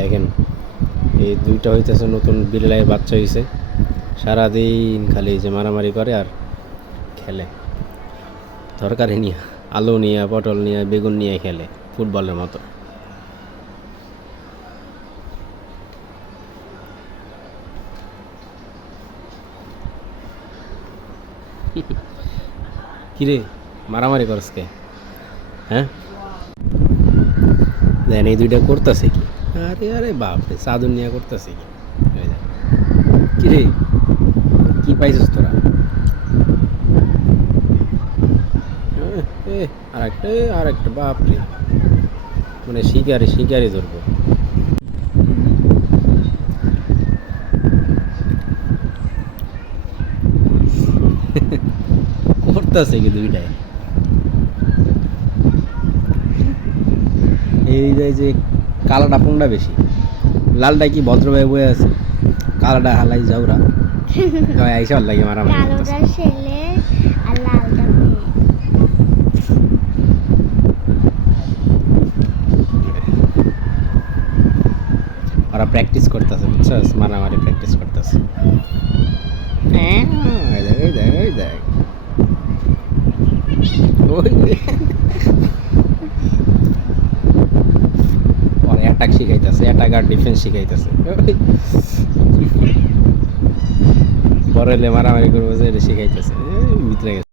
দেখেন এই দুইটা হইতেছে নতুন বিড়ালের বাচ্চা হয়েছে, সারাদিন খালি যে মারামারি করে আর খেলে, তরকারি নিয়ে, আলু নিয়ে, পটল নিয়ে, বেগুন নিয়ে খেলে ফুটবলের মতো। কিরে মারামারি করস কে? হ্যাঁ, দেন এই দুইটা করতেছে কি? আরে আরে বাপরে, চাদর নিয়ে করতেছে কি? কিরে কি পাইছিস তোরা? আর একটা বাপরে, মানে শিকারি শিকারি ধরবো। করতেছে কি দুইটাই? এই যে কালাটা কোনটা বেশি? লালটা কি ভদ্রভাবে বয়ে আছে, কালাটা হালাই যাওরা আইসা লাগে মারামারি করতেছে। কালোটা ছেলে আর লালটা মেয়ে। ওরা প্র্যাকটিস করতেছে, বুঝছস, মারামারি প্র্যাকটিস করতেছে। ওই দেখ ওই দেখ ওই দেখ, ওর অ্যাটাক শিখাইতেছে, অ্যাটাক আর ডিফেন্স শিখাইতেছে। বড় হলে মারামারি করবো যে এটা শিখাইতেছে, ভিতরে গেছে।